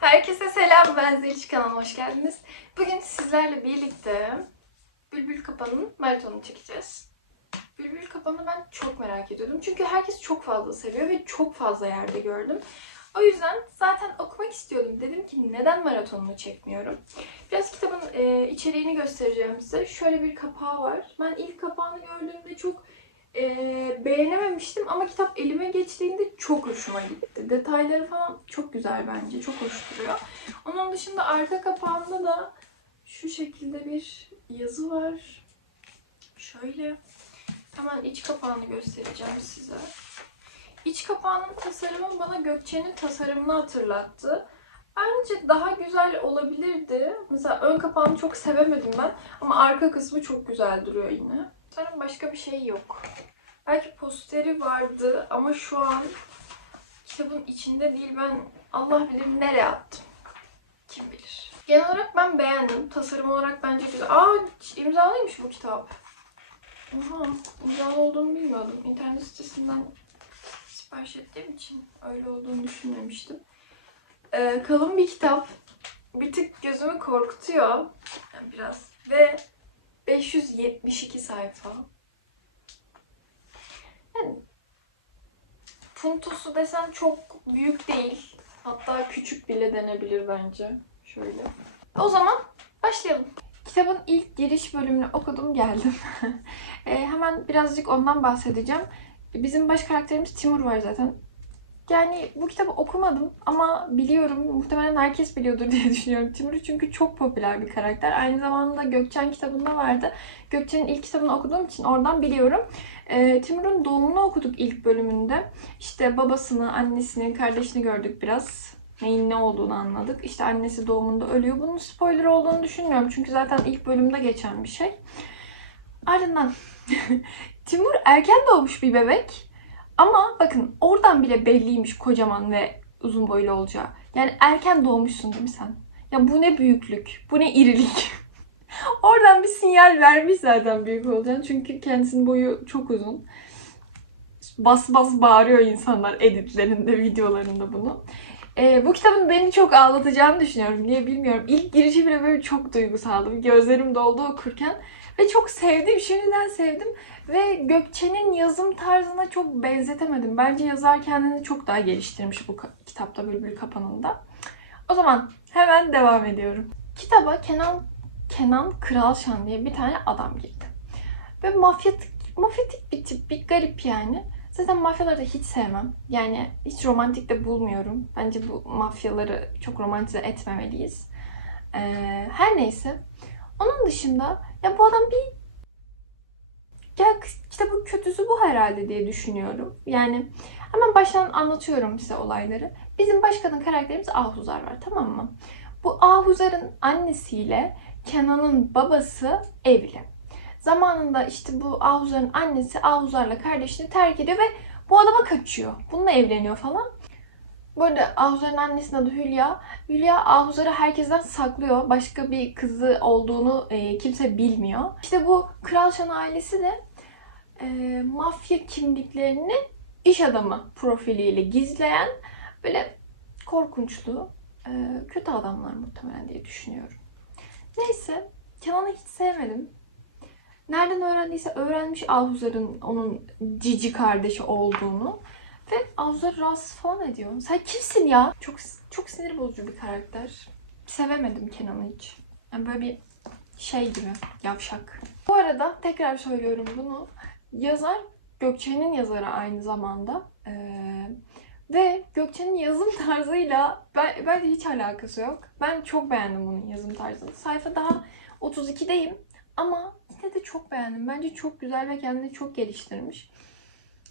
Herkese selam, ben Zeliş kanalına hoş geldiniz. Bugün sizlerle birlikte Bülbül Kapanı'nın maratonunu çekeceğiz. Bülbül Kapanı ben çok merak ediyordum. Çünkü herkes çok fazla seviyor ve çok fazla yerde gördüm. O yüzden zaten okumak istiyordum. Dedim ki neden maratonunu çekmiyorum? Biraz kitabın e, içeriğini göstereceğim size. Şöyle bir kapağı var. Ben ilk kapağını gördüğümde çok e, beğenememiştim ama kitap elime geçtiğinde çok hoşuma gitti. Detayları falan çok güzel bence. Çok hoş duruyor. Onun dışında arka kapağında da şu şekilde bir yazı var. Şöyle. Hemen iç kapağını göstereceğim size. İç kapağının tasarımı bana Gökçe'nin tasarımını hatırlattı. Bence daha güzel olabilirdi. Mesela ön kapağını çok sevemedim ben. Ama arka kısmı çok güzel duruyor yine. Sanırım başka bir şey yok. Belki posteri vardı ama şu an kitabın içinde değil. Ben Allah bilir nereye attım. Kim bilir. Genel olarak ben beğendim. Tasarım olarak bence güzel. Aa imzalıymış bu kitap. Aha imzalı olduğunu bilmiyordum. İnternet sitesinden sipariş ettiğim için öyle olduğunu düşünmemiştim. Ee, kalın bir kitap. Bir tık gözümü korkutuyor. Yani biraz. Ve 572 sayfa. Yani puntosu desen çok büyük değil. Hatta küçük bile denebilir bence. Şöyle. O zaman başlayalım. Kitabın ilk giriş bölümünü okudum geldim. e, hemen birazcık ondan bahsedeceğim. Bizim baş karakterimiz Timur var zaten. Yani bu kitabı okumadım ama biliyorum. Muhtemelen herkes biliyordur diye düşünüyorum. Timur çünkü çok popüler bir karakter. Aynı zamanda Gökçen kitabında vardı. Gökçen'in ilk kitabını okuduğum için oradan biliyorum. Ee, Timur'un doğumunu okuduk ilk bölümünde. İşte babasını, annesini, kardeşini gördük biraz. Neyin ne olduğunu anladık. İşte annesi doğumunda ölüyor. Bunun spoiler olduğunu düşünmüyorum. Çünkü zaten ilk bölümde geçen bir şey. Ardından Timur erken doğmuş bir bebek. Ama bakın oradan bile belliymiş kocaman ve uzun boylu olacağı. Yani erken doğmuşsun değil mi sen? Ya bu ne büyüklük, bu ne irilik. oradan bir sinyal vermiş zaten büyük olacağını. Çünkü kendisinin boyu çok uzun. Bas bas bağırıyor insanlar editlerinde, videolarında bunu. Ee, bu kitabın beni çok ağlatacağını düşünüyorum. Niye bilmiyorum. İlk girişi bile böyle çok duygusaldı. Gözlerim doldu okurken. Ve çok sevdim. Şimdiden sevdim. Ve Gökçe'nin yazım tarzına çok benzetemedim. Bence yazar kendini çok daha geliştirmiş bu kitapta Bülbül Kapanı'nda. O zaman hemen devam ediyorum. Kitaba Kenan Kenan Kralşan diye bir tane adam girdi. Ve mafyatik, mafyatik bir tip, bir garip yani. Zaten mafyaları da hiç sevmem. Yani hiç romantik de bulmuyorum. Bence bu mafyaları çok romantize etmemeliyiz. Ee, her neyse. Onun dışında ya bu adam bir ya kitabın kötüsü bu herhalde diye düşünüyorum. Yani hemen baştan anlatıyorum size olayları. Bizim baş kadın karakterimiz Ahuzar var tamam mı? Bu Ahuzar'ın annesiyle Kenan'ın babası evli. Zamanında işte bu Ahuzar'ın annesi Ahuzar'la kardeşini terk ediyor ve bu adama kaçıyor. Bununla evleniyor falan. Bu arada Ahuzar'ın annesinin adı Hülya. Hülya Ahuzar'ı herkesten saklıyor. Başka bir kızı olduğunu e, kimse bilmiyor. İşte bu Kral Şan ailesi de e, mafya kimliklerini iş adamı profiliyle gizleyen böyle korkunçlu, e, kötü adamlar muhtemelen diye düşünüyorum. Neyse, Kenan'ı hiç sevmedim. Nereden öğrendiyse öğrenmiş Ahuzar'ın onun cici kardeşi olduğunu. Ve Ahuzar rahatsız falan ediyor. Sen kimsin ya? Çok çok sinir bozucu bir karakter. Sevemedim Kenan'ı hiç. Yani böyle bir şey gibi, yavşak. Bu arada tekrar söylüyorum bunu. Yazar Gökçe'nin yazarı aynı zamanda. Ee, ve Gökçe'nin yazım tarzıyla ben, bence hiç alakası yok. Ben çok beğendim bunun yazım tarzını. Sayfa daha 32'deyim ama yine de çok beğendim. Bence çok güzel ve kendini çok geliştirmiş.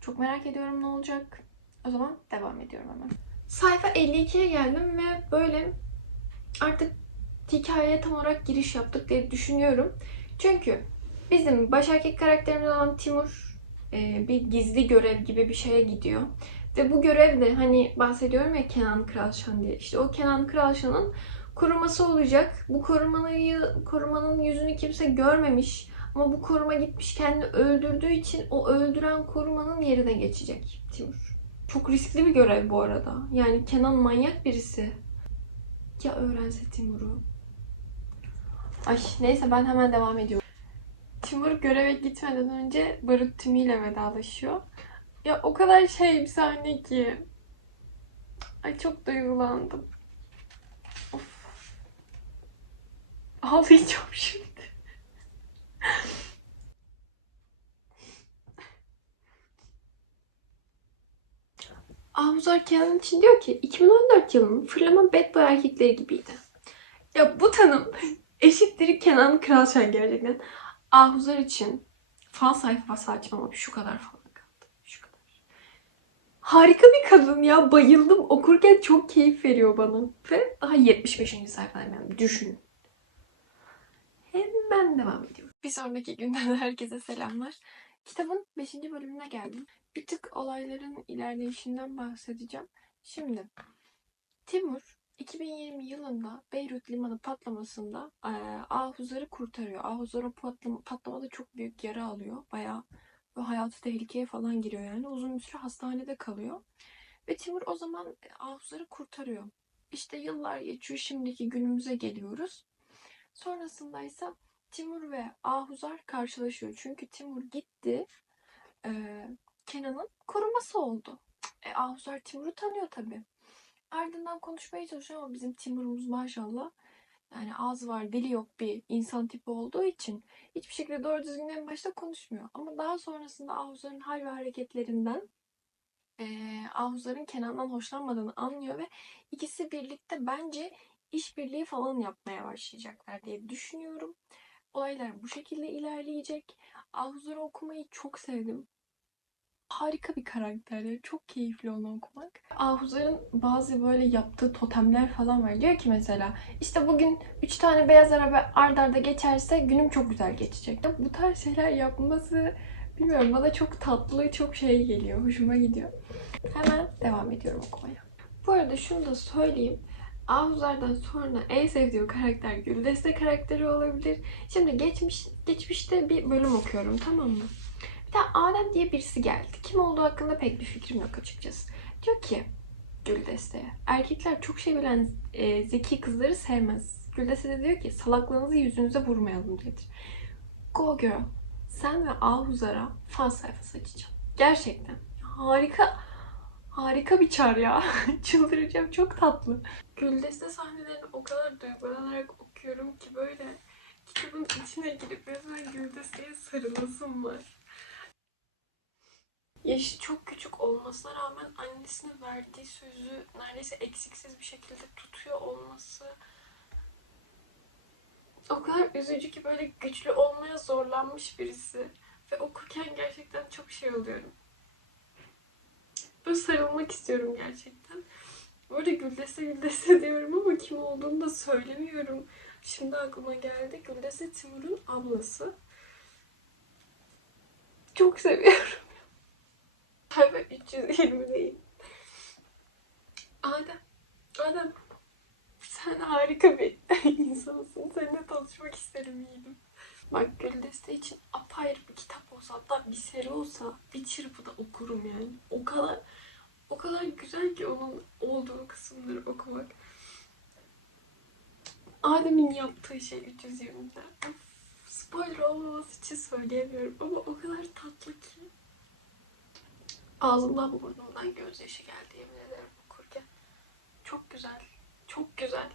Çok merak ediyorum ne olacak. O zaman devam ediyorum hemen. Sayfa 52'ye geldim ve böyle artık hikayeye tam olarak giriş yaptık diye düşünüyorum. Çünkü bizim baş erkek karakterimiz olan Timur e, bir gizli görev gibi bir şeye gidiyor. Ve bu görev de hani bahsediyorum ya Kenan Kralşan diye. İşte o Kenan Kralşan'ın koruması olacak. Bu korumanın, korumanın yüzünü kimse görmemiş. Ama bu koruma gitmiş kendini öldürdüğü için o öldüren korumanın yerine geçecek Timur. Çok riskli bir görev bu arada. Yani Kenan manyak birisi. Ya öğrense Timur'u? Ay neyse ben hemen devam ediyorum. Timur göreve gitmeden önce Barut Timi ile vedalaşıyor. Ya o kadar şey bir sahne ki. Ay çok duygulandım. Of. Ağlayacağım şimdi. Ahuzar Kenan için diyor ki 2014 yılının fırlama bad boy erkekleri gibiydi. Ya bu tanım eşittir Kenan Kıralçay gerçekten. Ahuzar için fan sayfası açmama şu kadar falan kaldı. Şu kadar. Harika bir kadın ya. Bayıldım. Okurken çok keyif veriyor bana. Ve daha 75. sayfadayım yani. Düşünün. Hemen devam ediyorum. Bir sonraki günden herkese selamlar. Kitabın 5. bölümüne geldim. Bir tık olayların ilerleyişinden bahsedeceğim. Şimdi Timur 2020 yılında Beyrut limanı patlamasında eee Ahuzar'ı kurtarıyor. Ahuzar o patlama, patlamada çok büyük yara alıyor. Bayağı ve hayatı tehlikeye falan giriyor yani. Uzun bir süre hastanede kalıyor. Ve Timur o zaman Ahuzar'ı kurtarıyor. İşte yıllar geçiyor. Şimdiki günümüze geliyoruz. Sonrasında ise Timur ve Ahuzar karşılaşıyor. Çünkü Timur gitti. eee, Kenan'ın koruması oldu. E, Ahuzar Timur'u tanıyor tabii. Ardından konuşmaya çalışıyor ama bizim Timur'umuz maşallah yani ağzı var dili yok bir insan tipi olduğu için hiçbir şekilde doğru düzgün en başta konuşmuyor. Ama daha sonrasında Ahuzar'ın hal ve hareketlerinden eee Ahuzar'ın Kenan'dan hoşlanmadığını anlıyor ve ikisi birlikte bence işbirliği falan yapmaya başlayacaklar diye düşünüyorum. Olaylar bu şekilde ilerleyecek. Ahuzar'ı okumayı çok sevdim harika bir karakter. Çok keyifli onu okumak. Ahuzar'ın bazı böyle yaptığı totemler falan var. Diyor ki mesela işte bugün 3 tane beyaz araba ard arda geçerse günüm çok güzel geçecek. Bu tarz şeyler yapması bilmiyorum bana çok tatlı, çok şey geliyor. Hoşuma gidiyor. Hemen devam ediyorum okumaya. Bu arada şunu da söyleyeyim. Ahuzar'dan sonra en sevdiğim karakter Güldeste karakteri olabilir. Şimdi geçmiş geçmişte bir bölüm okuyorum tamam mı? Bir de Adem diye birisi geldi. Kim olduğu hakkında pek bir fikrim yok açıkçası. Diyor ki Güldeste'ye. Erkekler çok şey bilen e, zeki kızları sevmez. Güldeste de diyor ki salaklığınızı yüzünüze vurmayalım diyedir. Go girl. Sen ve Ahuzar'a fan sayfası açacağım. Gerçekten. Harika. Harika bir çar ya. Çıldıracağım. Çok tatlı. Güldeste sahnelerini o kadar duygulanarak okuyorum ki böyle kitabın içine girip resmen Güldeste'ye sarılasım var. Yaşı çok küçük olmasına rağmen annesine verdiği sözü neredeyse eksiksiz bir şekilde tutuyor olması o kadar üzücü ki böyle güçlü olmaya zorlanmış birisi. Ve okurken gerçekten çok şey oluyorum. Böyle sarılmak istiyorum gerçekten. Böyle güldese güldese diyorum ama kim olduğunu da söylemiyorum. Şimdi aklıma geldi. Güldese Timur'un ablası. Çok seviyorum. Sayfa 320 değil. Adem. Adem. Sen harika bir insansın. Seninle tanışmak isterim yiğidim. Bak Güldeste için apayrı bir kitap olsa hatta bir seri olsa bir çırpıda okurum yani. O kadar o kadar güzel ki onun olduğu kısımları okumak. Adem'in yaptığı şey 320'de. Of, spoiler olmaması için söyleyemiyorum ama o kadar tatlı ki. Ağzımdan burnumdan gözyaşı geldi yemin ederim okurken. Çok güzel. Çok güzel.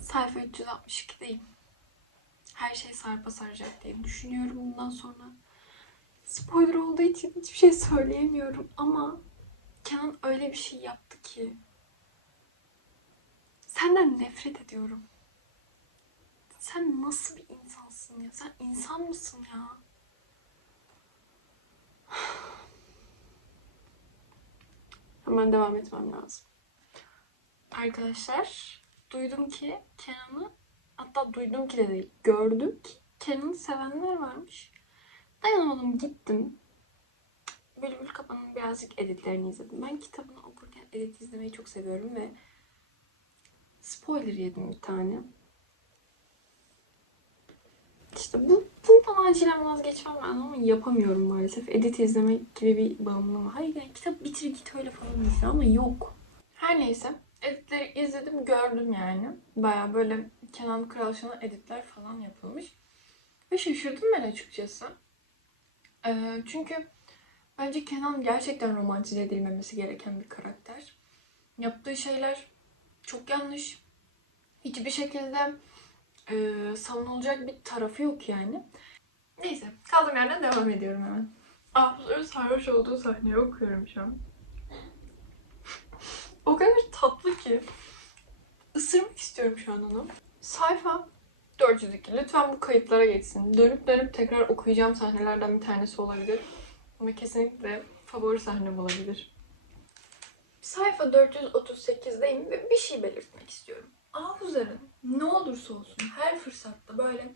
Sayfa 362'deyim. Her şey sarpa saracak diye düşünüyorum bundan sonra. Spoiler olduğu için hiçbir şey söyleyemiyorum ama Kenan öyle bir şey yaptı ki senden nefret ediyorum. Sen nasıl bir insansın ya? Sen insan mısın ya? Hemen devam etmem lazım. Arkadaşlar duydum ki Kenan'ı hatta duydum ki de değil gördüm ki Kenan'ı sevenler varmış. Dayanamadım gittim. Bülbül Kapan'ın birazcık editlerini izledim. Ben kitabını okurken edit izlemeyi çok seviyorum ve spoiler yedim bir tane. İşte bu, bu bundan acilen vazgeçmem lazım ama yapamıyorum maalesef. Edit izlemek gibi bir bağımlılığım. Hayır yani kitap bitir git öyle falan izle ama yok. Her neyse. Editleri izledim gördüm yani. Baya böyle Kenan Kıralışan'a editler falan yapılmış. Ve şaşırdım ben açıkçası. Ee, çünkü bence Kenan gerçekten romantize edilmemesi gereken bir karakter. Yaptığı şeyler çok yanlış. Hiçbir şekilde e, savunulacak bir tarafı yok yani. Neyse kaldığım yerden devam ediyorum hemen. Ahuzların sarhoş olduğu sahneyi okuyorum şu an. o kadar ki. Isırmak istiyorum şu an onu. Sayfa 402. Lütfen bu kayıtlara geçsin. Dönüp dönüp tekrar okuyacağım sahnelerden bir tanesi olabilir. Ama kesinlikle favori sahnem olabilir. Sayfa 438'deyim ve bir şey belirtmek istiyorum. Ahuzar'ın ne olursa olsun her fırsatta böyle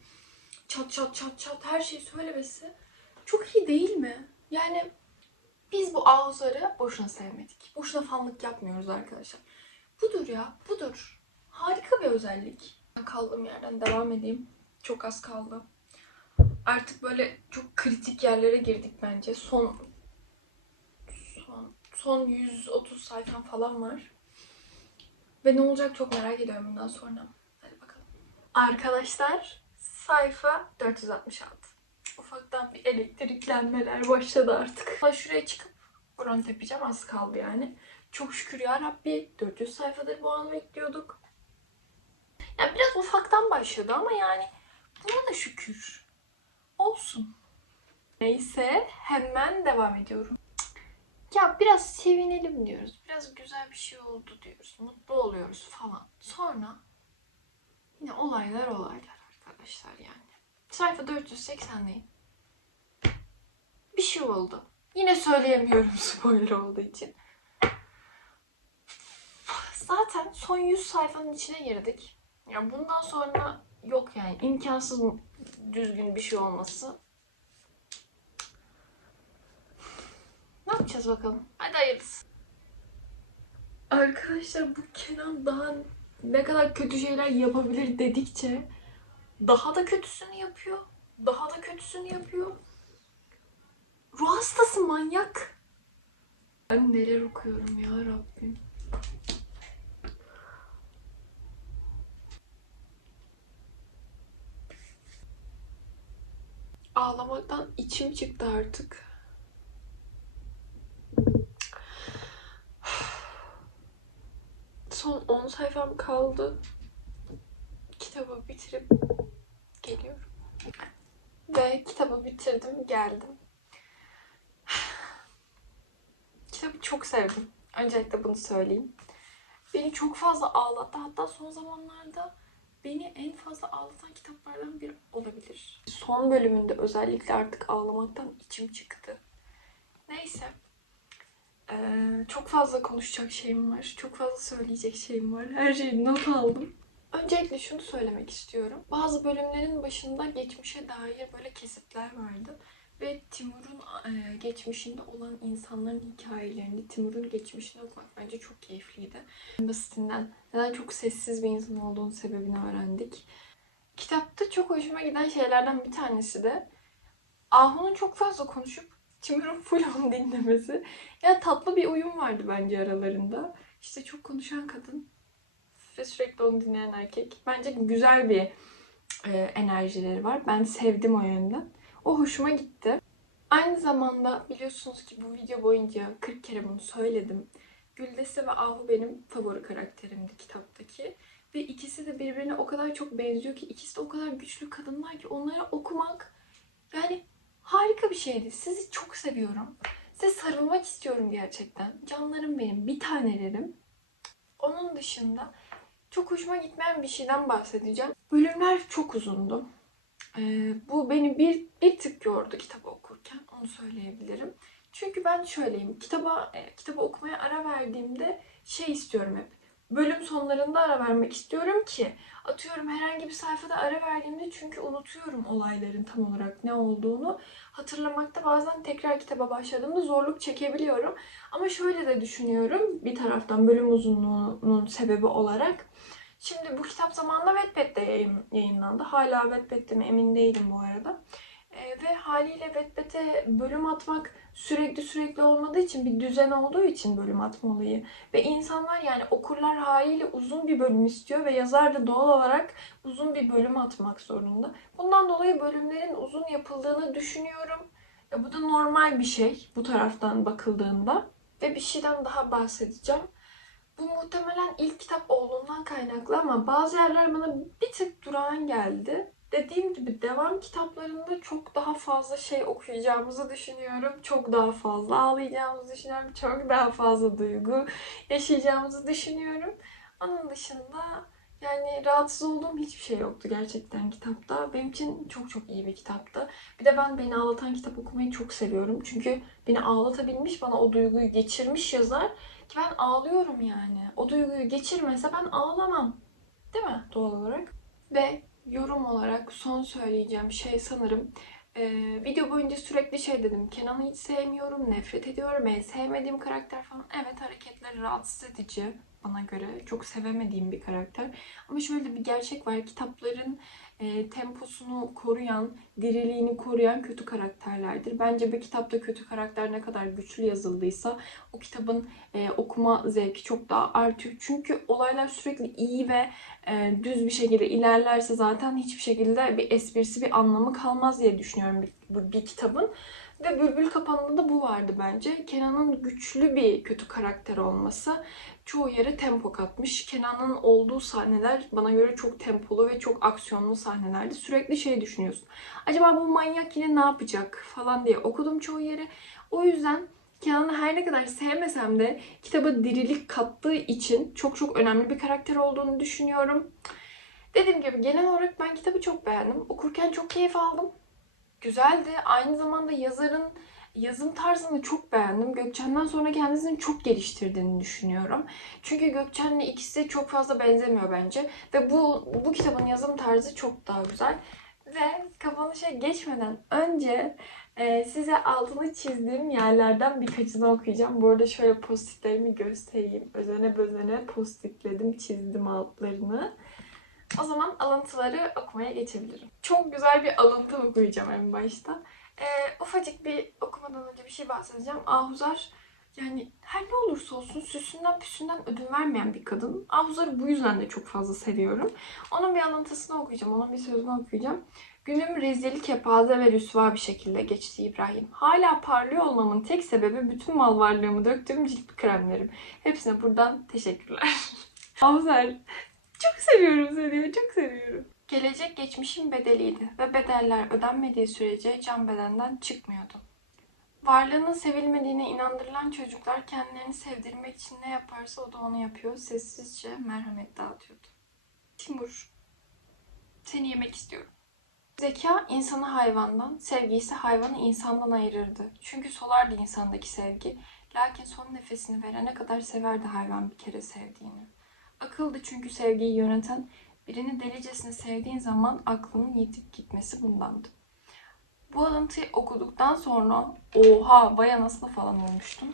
çat çat çat çat her şeyi söylemesi çok iyi değil mi? Yani biz bu Ahuzar'ı boşuna sevmedik. Boşuna fanlık yapmıyoruz arkadaşlar. Budur ya, budur. Harika bir özellik. Kaldığım yerden devam edeyim. Çok az kaldı. Artık böyle çok kritik yerlere girdik bence. Son son son 130 sayfam falan var. Ve ne olacak çok merak ediyorum bundan sonra. Hadi bakalım. Arkadaşlar sayfa 466. Ufaktan bir elektriklenmeler başladı artık. Şuraya çıkıp buranı tepeceğim az kaldı yani. Çok şükür ya Rabbi 400 sayfadır bu anı bekliyorduk. Yani biraz ufaktan başladı ama yani buna da şükür. Olsun. Neyse hemen devam ediyorum. Ya biraz sevinelim diyoruz. Biraz güzel bir şey oldu diyoruz. Mutlu oluyoruz falan. Sonra yine olaylar olaylar arkadaşlar yani. Sayfa 480'deyim. Bir şey oldu. Yine söyleyemiyorum spoiler olduğu için. Zaten son 100 sayfanın içine girdik. Ya bundan sonra yok yani imkansız düzgün bir şey olması. Ne yapacağız bakalım? Hadi hayırlısı. Arkadaşlar bu Kenan daha ne kadar kötü şeyler yapabilir dedikçe daha da kötüsünü yapıyor. Daha da kötüsünü yapıyor. Ruh hastası manyak. Ben neler okuyorum ya Rabbim. Ağlamaktan içim çıktı artık. Son 10 sayfam kaldı. Kitabı bitirip geliyorum. Ve kitabı bitirdim, geldim. Kitabı çok sevdim. Öncelikle bunu söyleyeyim. Beni çok fazla ağlattı. Hatta son zamanlarda beni en fazla ağlatan kitaplardan biri olabilir. Son bölümünde özellikle artık ağlamaktan içim çıktı. Neyse. Ee, çok fazla konuşacak şeyim var. Çok fazla söyleyecek şeyim var. Her şeyi not aldım. Öncelikle şunu söylemek istiyorum. Bazı bölümlerin başında geçmişe dair böyle kesitler vardı. Ve Timur'un e, geçmişinde olan insanların hikayelerini, Timur'un geçmişini okumak bence çok keyifliydi. En basitinden neden çok sessiz bir insan olduğunu sebebini öğrendik. Kitapta çok hoşuma giden şeylerden bir tanesi de Ahu'nun çok fazla konuşup Timur'un full onu dinlemesi. Yani tatlı bir uyum vardı bence aralarında. İşte çok konuşan kadın ve sürekli onu dinleyen erkek. Bence güzel bir e, enerjileri var. Ben sevdim o yönden. O hoşuma gitti. Aynı zamanda biliyorsunuz ki bu video boyunca 40 kere bunu söyledim. Güldese ve Ahu benim favori karakterimdi kitaptaki. Ve ikisi de birbirine o kadar çok benziyor ki ikisi de o kadar güçlü kadınlar ki onları okumak yani harika bir şeydi. Sizi çok seviyorum. Size sarılmak istiyorum gerçekten. Canlarım benim, bir tanelerim. Onun dışında çok hoşuma gitmeyen bir şeyden bahsedeceğim. Bölümler çok uzundu. Ee, bu beni bir, bir tık yordu kitabı okurken. Onu söyleyebilirim. Çünkü ben şöyleyim. Kitaba, e, kitabı okumaya ara verdiğimde şey istiyorum hep. Bölüm sonlarında ara vermek istiyorum ki atıyorum herhangi bir sayfada ara verdiğimde çünkü unutuyorum olayların tam olarak ne olduğunu. Hatırlamakta bazen tekrar kitaba başladığımda zorluk çekebiliyorum. Ama şöyle de düşünüyorum bir taraftan bölüm uzunluğunun sebebi olarak. Şimdi bu kitap zamanında Wattpad'de yayın, yayınlandı. Hala Wattpad'de mi emin değilim bu arada. Ee, ve haliyle Wattpad'e bölüm atmak sürekli sürekli olmadığı için bir düzen olduğu için bölüm atma olayı. Ve insanlar yani okurlar haliyle uzun bir bölüm istiyor ve yazar da doğal olarak uzun bir bölüm atmak zorunda. Bundan dolayı bölümlerin uzun yapıldığını düşünüyorum. Ya bu da normal bir şey bu taraftan bakıldığında. Ve bir şeyden daha bahsedeceğim. Bu muhtemelen ilk kitap olduğundan kaynaklı ama bazı yerler bana bir tık durağan geldi. Dediğim gibi devam kitaplarında çok daha fazla şey okuyacağımızı düşünüyorum. Çok daha fazla ağlayacağımızı düşünüyorum. Çok daha fazla duygu yaşayacağımızı düşünüyorum. Onun dışında yani rahatsız olduğum hiçbir şey yoktu gerçekten kitapta. Benim için çok çok iyi bir kitaptı. Bir de ben beni ağlatan kitap okumayı çok seviyorum. Çünkü beni ağlatabilmiş, bana o duyguyu geçirmiş yazar. Ben ağlıyorum yani. O duyguyu geçirmese ben ağlamam. Değil mi doğal olarak? Ve yorum olarak son söyleyeceğim şey sanırım ee, video boyunca sürekli şey dedim. Kenan'ı hiç sevmiyorum, nefret ediyorum, en sevmediğim karakter falan. Evet hareketleri rahatsız edici bana göre. Çok sevemediğim bir karakter. Ama şöyle bir gerçek var. Kitapların e, temposunu koruyan, diriliğini koruyan kötü karakterlerdir. Bence bir kitapta kötü karakter ne kadar güçlü yazıldıysa o kitabın e, okuma zevki çok daha artıyor. Çünkü olaylar sürekli iyi ve e, düz bir şekilde ilerlerse zaten hiçbir şekilde bir esprisi, bir anlamı kalmaz diye düşünüyorum bir, bir, kitabın. Ve Bülbül Kapanı'nda da bu vardı bence. Kenan'ın güçlü bir kötü karakter olması çoğu yere tempo katmış. Kenan'ın olduğu sahneler bana göre çok tempolu ve çok aksiyonlu sahnelerdi. Sürekli şey düşünüyorsun. Acaba bu manyak yine ne yapacak falan diye okudum çoğu yere. O yüzden Kenan'ı her ne kadar sevmesem de kitaba dirilik kattığı için çok çok önemli bir karakter olduğunu düşünüyorum. Dediğim gibi genel olarak ben kitabı çok beğendim. Okurken çok keyif aldım. Güzeldi. Aynı zamanda yazarın yazım tarzını çok beğendim. Gökçen'den sonra kendisini çok geliştirdiğini düşünüyorum. Çünkü Gökçen'le ikisi çok fazla benzemiyor bence. Ve bu, bu kitabın yazım tarzı çok daha güzel. Ve kapanışa geçmeden önce e, size altını çizdiğim yerlerden birkaçını okuyacağım. Bu arada şöyle postitlerimi göstereyim. Özene bözene postitledim, çizdim altlarını. O zaman alıntıları okumaya geçebilirim. Çok güzel bir alıntı okuyacağım en başta. Ee, ufacık bir okumadan önce bir şey bahsedeceğim. Ahuzar yani her ne olursa olsun süsünden püsünden ödün vermeyen bir kadın. Ahuzar'ı bu yüzden de çok fazla seviyorum. Onun bir alıntısını okuyacağım, onun bir sözünü okuyacağım. Günüm rezil, kepaze ve rüsva bir şekilde geçti İbrahim. Hala parlıyor olmamın tek sebebi bütün mal varlığımı döktüğüm cilt kremlerim. Hepsine buradan teşekkürler. Ahuzar çok seviyorum seni, çok seviyorum. Gelecek geçmişin bedeliydi ve bedeller ödenmediği sürece can bedenden çıkmıyordu. Varlığının sevilmediğine inandırılan çocuklar kendilerini sevdirmek için ne yaparsa o da onu yapıyor. Sessizce merhamet dağıtıyordu. Timur, seni yemek istiyorum. Zeka insanı hayvandan, sevgi ise hayvanı insandan ayırırdı. Çünkü solardı insandaki sevgi. Lakin son nefesini verene kadar severdi hayvan bir kere sevdiğini. Akıldı çünkü sevgiyi yöneten, birini delicesine sevdiğin zaman aklının yitip gitmesi bundandı. Bu alıntıyı okuduktan sonra oha vay anasını falan olmuştum.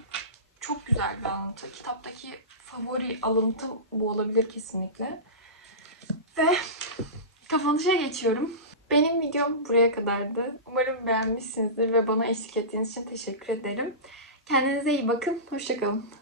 Çok güzel bir alıntı. Kitaptaki favori alıntım bu olabilir kesinlikle. Ve kapanışa geçiyorum. Benim videom buraya kadardı. Umarım beğenmişsinizdir ve bana eşlik ettiğiniz için teşekkür ederim. Kendinize iyi bakın. Hoşçakalın.